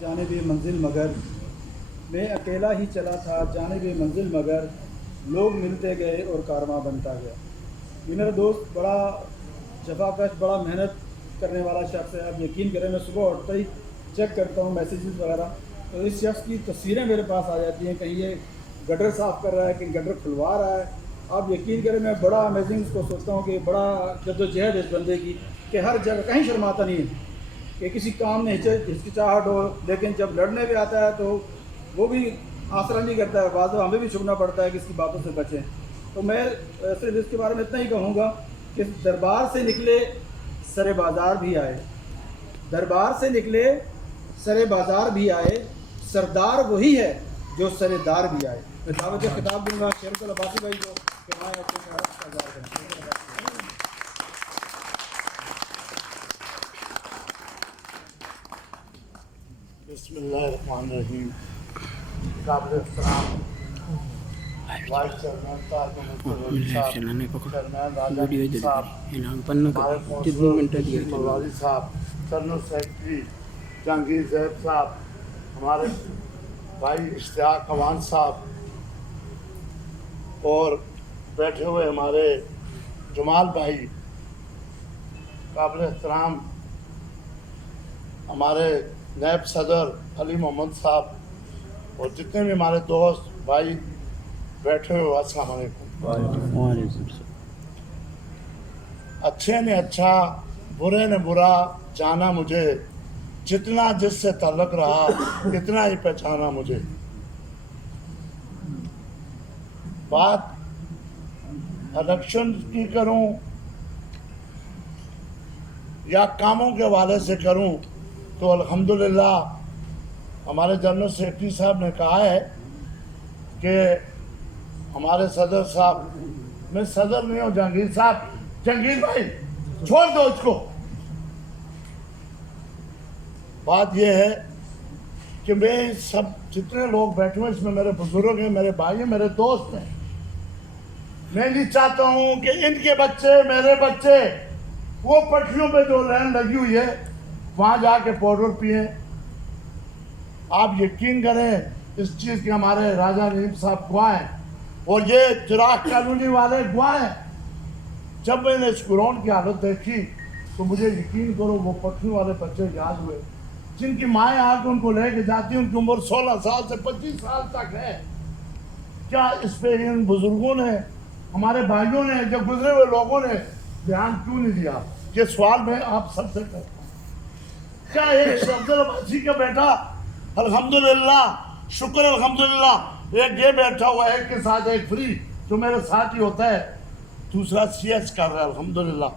जानिब मंजिल मगर मैं अकेला ही चला था जानिब मंजिल मगर लोग मिलते गए और कारवां बनता गया। ये मेरा दोस्त बड़ा जफाकश बड़ा मेहनत करने वाला शख्स है। आप यकीन करें मैं सुबह उठते ही चेक करता हूँ मैसेजेस वगैरह, तो इस शख्स की तस्वीरें मेरे पास आ जाती हैं। कहीं ये गटर साफ़ कर रहा है, कहीं गटर खुलवा रहा है। आप यकीन करें मैं बड़ा अमेजिंग इसको सोचता हूँ कि बड़ा जद्दोजहद इस बंदे की कि हर जगह कहीं शर्माता नहीं है कि किसी काम में हिचकिचाहट हो, लेकिन जब लड़ने पे आता है तो वो भी आसरा नहीं करता है। बाद हमें भी छुपना पड़ता है कि इसकी बातों से बचें। तो मैं सिर्फ इसके बारे में इतना ही कहूँगा कि दरबार से निकले सरे बाज़ार भी आए, दरबार से निकले सरे बाज़ार भी आए, सरदार वही है जो सरेदार भी आए। मैं दावत खिताब दूँगा शेरुल अब्बासी भाई को कि वहाँ बिस्मिल्लाहिर्रहमानिर्रहीम। काबिल एहतराम वाइस चेयरमैन साहब, कर्नल सेक्रेटरी जहांगीर जैद साहब, हमारे भाई इश्तियाक अवान साहब और बैठे हुए हमारे जमाल भाई, काबिल एहतराम हमारे नायब सदर अली मोहम्मद साहब और जितने भी हमारे दोस्त भाई बैठे हुए, अस्सलाम वालेकुम। अच्छे ने अच्छा बुरे ने बुरा जाना मुझे, जितना जिससे ताल्लुक रहा इतना ही पहचाना मुझे। बात इलेक्शन की करूं या कामों के हवाले से करूं तो अल्हम्दुलिल्लाह हमारे जनरल सेक्रेटरी साहब ने कहा है कि हमारे सदर साहब, मैं सदर नहीं हूँ जहांगीर साहब, जहांगीर भाई छोड़ दो उसको। बात यह है कि मैं सब जितने लोग बैठे हैं इसमें मेरे बुजुर्ग हैं, मेरे भाई हैं, मेरे दोस्त हैं। मैं नहीं चाहता हूँ कि इनके बच्चे मेरे बच्चे वो पटरियों पे जो लाइन लगी हुई है वहाँ जाके पाउडर पिए। आप यकीन करें इस चीज़ के हमारे राजा नीम साहब गवाह हैं और ये चिराग कॉलोनी वाले गवाह हैं। जब मैंने इस ग्राउंड की हालत देखी तो मुझे यकीन करो वो पटरी वाले बच्चे याद हुए जिनकी माएँ आके उनको लेके जाती हैं, उनकी उम्र 16 साल से 25 साल तक है। क्या इस पे इन बुजुर्गों ने, हमारे भाइयों ने, जो गुजरे हुए लोगों ने ध्यान क्यों नहीं दिया? ये सवाल मैं आप सबसे करता हूँ। क्या एक शेरुल अब्बासी का बेटा अल्हम्दुलिल्लाह, शुक्र अल्हम्दुलिल्लाह, एक ये बैठा हुआ है के साथ एक फ्री जो मेरे साथ ही होता है, दूसरा CS कर रहा है अल्हम्दुलिल्लाह,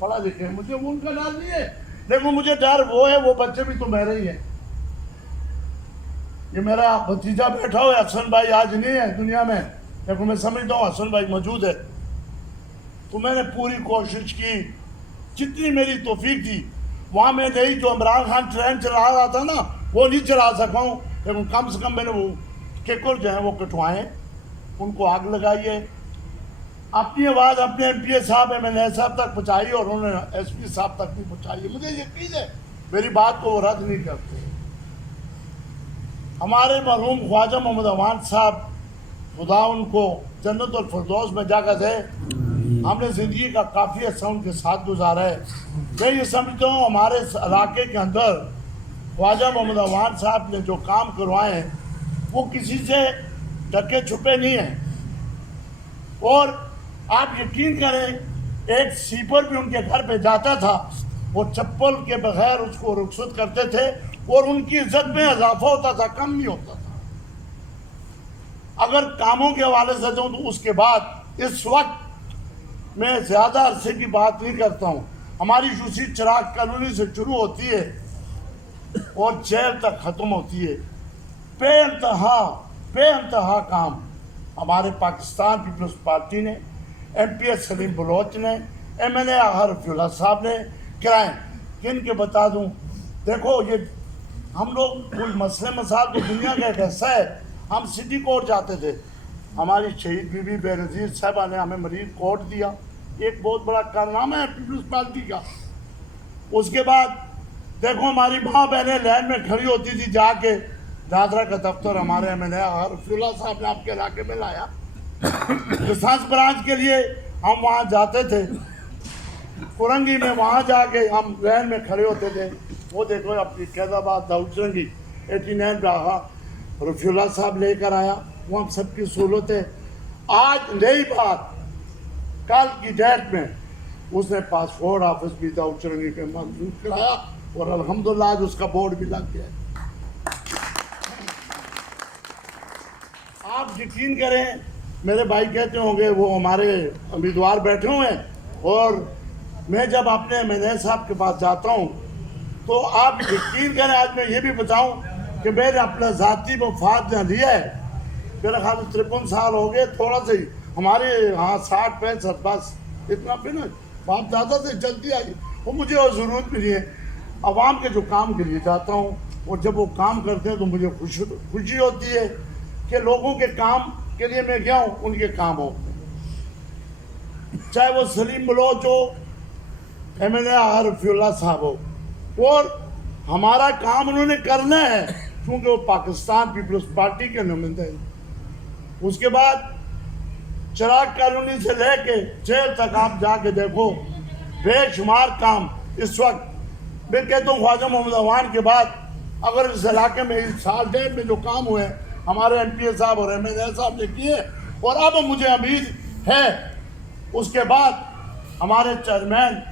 पढ़ा लिखे। मुझे उनका डर नहीं है, लेकिन मुझे डर वो है, वो बच्चे भी तो मेरे ही हैं। ये मेरा भतीजा बैठा हुआ है हसन भाई, आज नहीं है दुनिया में, लेकिन मैं समझता हूँ हसन भाई मौजूद है। तो मैंने पूरी कोशिश की, जितनी मेरी तौफीक थी वहाँ में नहीं। जो इमरान खान ट्रेन चला रहा था ना वो नहीं चला सका हूँ, लेकिन कम से कम मैंने वो केकुर जो है वो कटवाएँ, उनको आग लगाइए। अपनी आवाज़ अपने MPA साहब MLA साहब तक पहुँचाई और उन्होंने SP साहब तक भी पहुँचाई। मुझे यकीन है मेरी बात को वो रद्द नहीं करते। हमारे मरहूम ख्वाजा मोहम्मद अवान साहब, खुदा उनको जन्नतुल फिरदौस में जगह दे, हमने ज़िंदगी का काफ़ी अर्सा उनके साथ गुजारा है। मैं ये समझता हूँ हमारे इलाके के अंदर ख्वाजा मोहम्मद अवान साहब ने जो काम करवाए हैं वो किसी से ढके छुपे नहीं हैं। और आप यकीन करें एक सीपर भी उनके घर पे जाता था, वो चप्पल के बगैर उसको रुखसत करते थे और उनकी इज्जत में इजाफा होता था, कम नहीं होता था। अगर कामों के हवाले से दूँ तो उसके बाद इस वक्त मैं ज़्यादा अरसे की बात नहीं करता हूँ। हमारी यूसी चिराग कॉलोनी से शुरू होती है और जेल तक ख़त्म होती है। बेइंतहा काम हमारे पाकिस्तान पीपल्स पार्टी ने, MPA सलीम बलोच ने, MLA रफीउल्लाह साहब ने कराए। किन के बता दूँ, देखो ये हम लोग कोई मसले मसाल तो दुनिया का एक हिस्सा है। हम सिटी कोर्ट जाते थे, हमारी शहीद बीबी बेनज़ीर साहबा ने हमें मरीज कोर्ट दिया, एक बहुत बड़ा कारनामा है पीपल्स पार्टी का। उसके बाद देखो हमारी माँ बहनें लाइन में खड़ी होती थी, जाके दादरा का दफ्तर हमारे MLA रफीउल्लाह साहब ने आपके इलाके में लाया, किसान ब्रांच के लिए हम वहाँ जाते थे, कुरंगी में वहाँ जाके हम लाइन में खड़े होते थे। वो देखो अपनी कैदाबाद दाऊदचरंगी 89 रहा रफीउल्लाह साहब लेकर आया, वो हम सबकी सहूलत है। आज नई बात, कल की डेट में उसने पासपोर्ट ऑफिस भी दाऊदचरंगी पे मंजूर कराया और अल्हम्दुलिल्लाह आज उसका बोर्ड भी लग गया। आप यकीन करें, मेरे भाई कहते होंगे वो हमारे उम्मीदवार बैठे हुए हैं, और मैं जब अपने MLA साहब के पास जाता हूँ तो आप यकीन करें, आज मैं ये भी बताऊं कि मैंने अपना ज़ाती मफाद जहाँ लिया है, मेरा ख्याल 53 साल हो गए, थोड़ा सा ही हमारे यहाँ 60-65 बस इतना भी ना, बाप दादा से जल्दी आई, वो मुझे और ज़रूरत भी नहीं है। आवाम के जो काम के लिए जाता हूँ, और जब वो काम करते हैं तो मुझे खुशी होती है कि लोगों के काम के लिए मैं गया हूँ, उनके काम हो, चाहे वो सलीम बलोच हो, MLA रफीउल्लाह साहब हो, और हमारा काम उन्होंने करना है क्योंकि वो पाकिस्तान पीपल्स पार्टी के नुमाइंदे हैं। उसके बाद चिराग कॉलोनी से लेके जेल तक आप जाके देखो, बेशुमार काम इस वक्त मैं कहता हूँ ख्वाजा मोहम्मद अवान के बाद अगर इस इलाके में इस साल डेढ़ में जो काम हुए हमारे MPA साहब और MLA साहब ने किए, और अब मुझे उम्मीद है उसके बाद हमारे चेयरमैन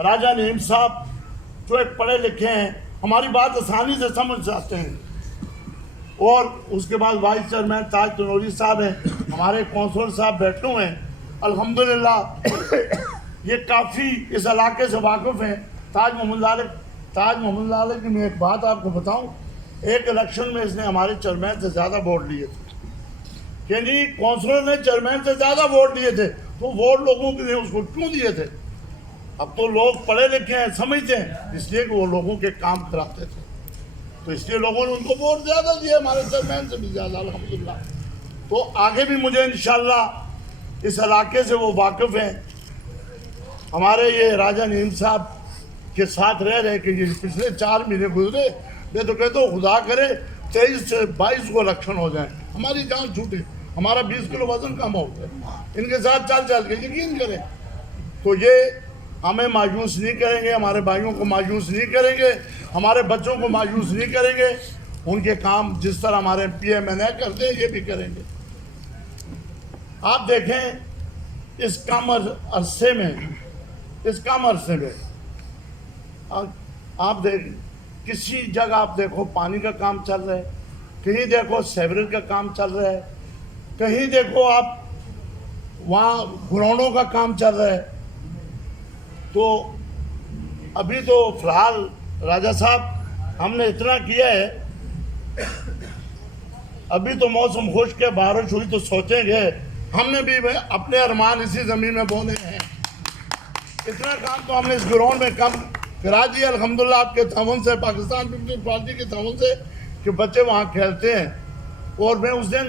राजा नईम साहब जो एक पढ़े लिखे हैं, हमारी बात आसानी से समझ जाते हैं, और उसके बाद वाइस चेयरमैन ताज तनोरी साहब हैं, हमारे कौंसलर साहब बैठे हुए हैं, अल्हम्दुलिल्लाह ये काफ़ी इस इलाके से वाकिफ़ हैं। ताज मोहम्मद लाल की मैं एक बात आपको बताऊं, एक इलेक्शन में इसने हमारे चेयरमैन से ज़्यादा वोट लिए थे, यानी कौंसलर ने चेयरमैन से ज़्यादा वोट लिए थे, तो वोट लोगों के लिए उसको क्यों दिए थे? अब तो लोग पढ़े लिखे हैं, समझते हैं, इसलिए कि वो लोगों के काम कराते थे, तो इसलिए लोगों ने उनको वोट ज़्यादा दिए, हमारे चेयरमैन से भी ज़्यादा अल्हम्दुलिल्लाह। तो आगे भी मुझे इंशाल्लाह इस इलाके से वो वाकिफ़ हैं, हमारे ये राजा नईम साहब के साथ रह रहे कि ये पिछले 4 महीने गुजरे, मैं तो कहता हूँ खुदा करे 23 से 22 को इलेक्शन हो जाए, हमारी जान छूटे, हमारा 20 किलो वजन कम हो गया, इनके साथ चल के यकीन करें तो ये हमें मायूस नहीं करेंगे, हमारे भाइयों को मायूस नहीं करेंगे, हमारे बच्चों को मायूस नहीं करेंगे, उनके काम जिस तरह हमारे MPA MLA करते हैं ये भी करेंगे। आप देखें इस कम अरसे में आप देख, किसी जगह आप देखो पानी का काम चल रहा है, कहीं देखो सेवरेज का काम चल रहा है, कहीं देखो आप वहाँ ग्राउंडों का काम चल रहा है। तो अभी तो फिलहाल राजा साहब हमने इतना किया है, अभी तो मौसम खुश्क है, बारिश हुई तो सोचेंगे, हमने भी अपने अरमान इसी ज़मीन में बोने हैं। इतना काम तो हमने इस ग्राउंड में कम करा दिया अल्हम्दुलिल्लाह, आपके ताउन से, पाकिस्तान पीपल्स पार्टी के ताउन से, कि बच्चे वहाँ खेलते हैं। और मैं उस दिन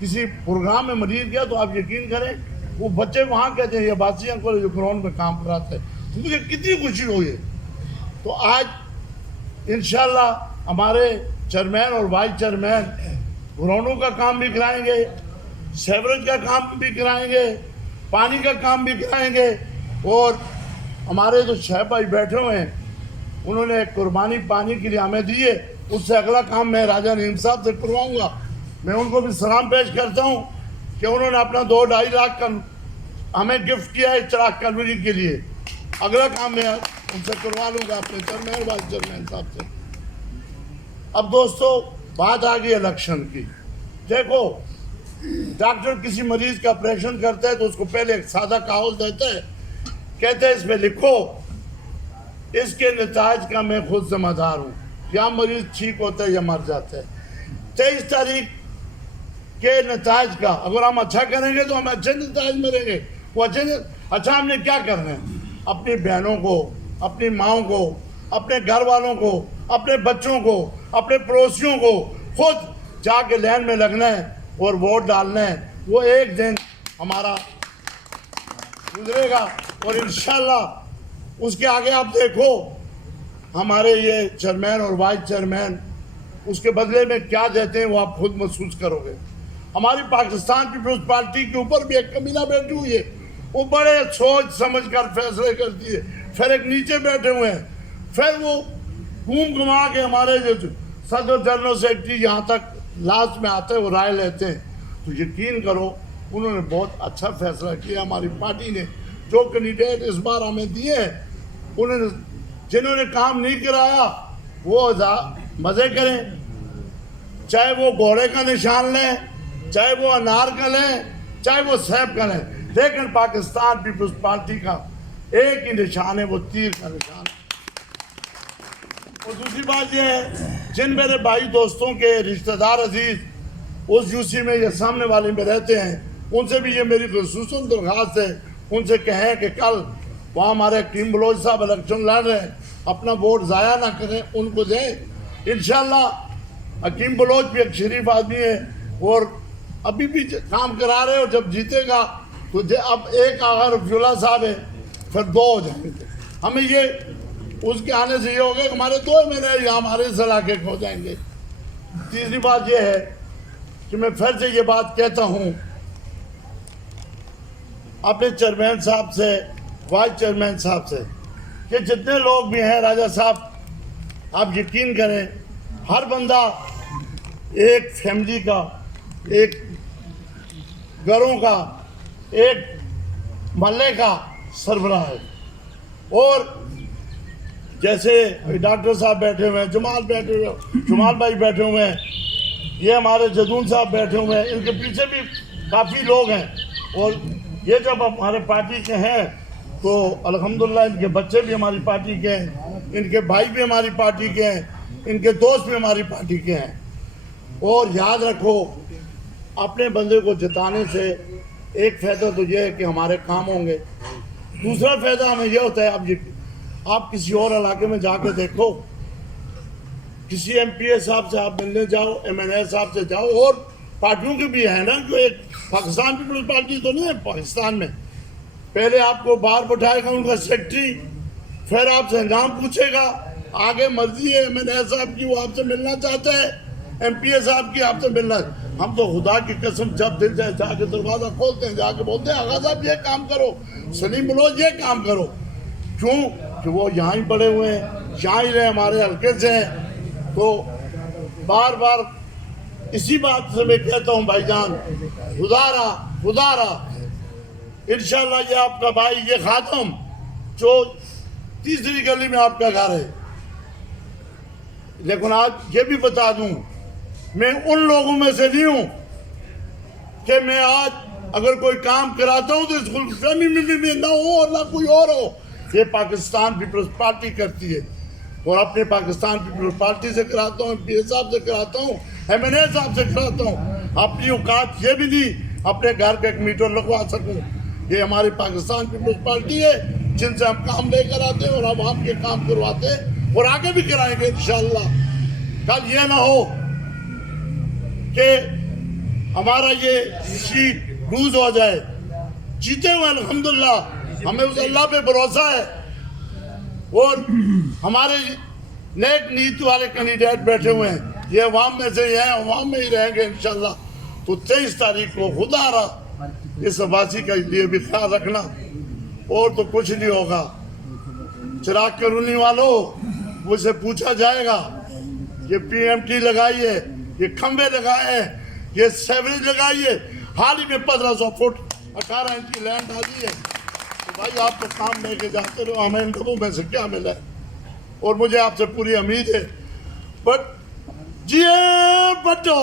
किसी प्रोग्राम में मरीज गया तो आप यकीन करें वो बच्चे वहाँ कहते हैं ये बासी अंकल जो ग्राउंड में काम कराते हैं, तो मुझे कितनी खुशी हुई है। तो आज इंशाल्लाह हमारे चेयरमैन और वाइस चेयरमैन ग्राउंडों का काम भी कराएंगे, सेवरेज का काम भी कराएंगे, पानी का काम भी कराएंगे, और हमारे जो 6 भाई बैठे हुए हैं उन्होंने एक कुर्बानी पानी के लिए हमें दी है, उससे अगला काम मैं राजा नईम साहब से करवाऊँगा। मैं उनको भी सलाम पेश करता हूँ कि उन्होंने अपना 2-2.5 लाख का हमें गिफ्ट किया है चिराग कॉलोनी के लिए, अगला काम मैं उनसे करवा लूँगा अपने चेयरमैन वाइस चेयरमैन साहब से। अब दोस्तों बात आ गई इलेक्शन की। देखो डॉक्टर किसी मरीज का ऑपरेशन करता है तो उसको पहले एक सादा कागज देता है, कहते हैं इसमें लिखो इसके नताज का मैं खुद जिम्मेदार हूँ, या मरीज ठीक होता है या मर जाता है। 23 तारीख के नताज का अगर हम अच्छा करेंगे तो हम अच्छे नताज मिलेंगे। वो अच्छा हमने क्या करना है, अपनी बहनों को, अपनी माओं को, अपने घर वालों को, अपने बच्चों को, अपने पड़ोसियों को खुद जाके लाइन में लगना है और वोट डालना है। वो एक दिन हमारा गुजरेगा और इंशाल्लाह उसके आगे आप देखो हमारे ये चेयरमैन और वाइस चेयरमैन उसके बदले में क्या देते हैं वो आप खुद महसूस करोगे। हमारी पाकिस्तान पीपल्स पार्टी के ऊपर भी एक कमीना बैठी हुई है, वो बड़े सोच समझ कर फैसले करती है, फिर एक नीचे बैठे हुए हैं, फिर वो घूम घुमा के हमारे जो सदर जनरल सेक्रेटरी यहाँ तक लास्ट में आते हैं वो राय लेते हैं। तो यकीन करो उन्होंने बहुत अच्छा फैसला किया। हमारी पार्टी ने जो कैंडिडेट इस बार हमें दिए हैं, उन्होंने जिन्होंने काम नहीं कराया वो मज़े करें, चाहे वो घोड़े का निशान लें, चाहे वो अनार का लें, चाहे वो सेब का लें, लेकिन पाकिस्तान पीपल्स पार्टी का एक ही निशान है, वो तीर का निशान है। और दूसरी बात यह है, जिन मेरे भाई दोस्तों के रिश्तेदार अजीज उस यूसी में या सामने वाले में रहते हैं, उनसे भी ये मेरी खुसूसन दरख्वास्त है, उनसे कहें कि कल वहाँ हमारे हकीम बलोच साहब इलेक्शन लड़ रहे हैं, अपना वोट ज़ाया ना करें, उनको दें। इंशाल्लाह हकीम बलोच भी एक शरीफ आदमी है और अभी भी काम करा रहे हो, जब जीतेगा तो अब एक आगा रफीउल्लाह साहब है, फिर दो हो जाएंगे। हमें ये उसके आने से ये हो गया कि हमारे 2 महीने या हमारे इस इलाके हो जाएंगे। तीसरी बात यह है कि मैं फिर से ये बात कहता हूँ अपने चेयरमैन साहब से, वाइस चेयरमैन साहब से, कि जितने लोग भी हैं राजा साहब, आप यकीन करें हर बंदा एक फैमिली का, एक घरों का, एक मोहल्ले का सरबराह है। और जैसे डॉक्टर साहब बैठे हुए हैं, जमाल भाई बैठे हुए हैं, ये हमारे जदून साहब बैठे हुए हैं, इनके पीछे भी काफ़ी लोग हैं। और ये जब हमारे पार्टी के हैं तो अल्हम्दुलिल्लाह इनके बच्चे भी हमारी पार्टी के हैं, इनके भाई भी हमारी पार्टी के हैं, इनके दोस्त भी हमारी पार्टी के हैं। और याद रखो, अपने बंदे को जिताने से एक फ़ायदा तो ये है कि हमारे काम होंगे, दूसरा फ़ायदा हमें यह होता है, आप किसी और इलाके में जाके देखो, किसी एमपीए साहब से आप मिलने जाओ, एमएनए साहब से जाओ, और पार्टियों की भी है ना, जो एक पाकिस्तान पीपल्स पार्टी तो नहीं है पाकिस्तान में, पहले आपको बाहर बैठाएगा उनका सेक्रेटरी, फिर आपसे नाम पूछेगा, आगे मर्जी है एमएनए साहब की, वो आपसे मिलना चाहते हैं, एमपीए साहब की आपसे मिलना। हम तो खुदा की कसम जब दिल जाए जाके दरवाज़ा खोलते हैं, जाके बोलते हैं आगा साहब ये काम करो, सलीम बलोच ये काम करो। क्यों कि वो यहाँ ही पड़े हुए हैं, यहाँ ही रहे, हमारे हल्के से हैं। तो बार बार इसी बात से मैं कहता हूँ भाईजान, खुदारा इंशाल्लाह ये आपका भाई, ये खातम जो तीसरी गली में आपका घर है। लेकिन आज ये भी बता दूं, मैं उन लोगों में से नहीं हूं कि मैं आज अगर कोई काम कराता हूं तो इस गुलफहमी में ना हो और ना कोई और हो। ये पाकिस्तान पीपल्स पार्टी करती है, और अपने पाकिस्तान पीपल्स पार्टी से कराता हूँ, एमपीए साहब से कराता हूँ, एमएनए साहब से कराता हूँ। अपनी औकात ये भी नहीं अपने घर का एक मीटर लगवा सकूँ। ये हमारी पाकिस्तान पीपल्स पार्टी है, जिनसे हम काम लेकर आते हैं और अब आपके काम करवाते हैं और आगे भी कराएंगे इंशाल्लाह। कल ये ना हो कि हमारा ये सीट लूज हो जाए। जीते हुए अल्हम्दुलिल्लाह, हमें उस अल्लाह पे भरोसा है, और हमारे नेक नीयत वाले कैंडिडेट बैठे हुए हैं, ये अवाम में से हैं, अवाम में ही रहेंगे इंशाल्लाह। तो 23 तारीख को खुदा रहा इस वासी का लिए भी ख्याल रखना, और तो कुछ नहीं होगा। चिराग कॉलोनी वालों, मुझसे पूछा जाएगा ये पीएमटी लगाइए, ये खंबे लगाए, ये सेवरेज लगाइए, हाल ही में 1500 फुट 18 इंच की लैंड डाली है। तो भाई आप तो काम लेके जाते रहो, हमें इन लोगों में से क्या मिला है। और मुझे आपसे पूरी उम्मीद है, बट जिए बटो।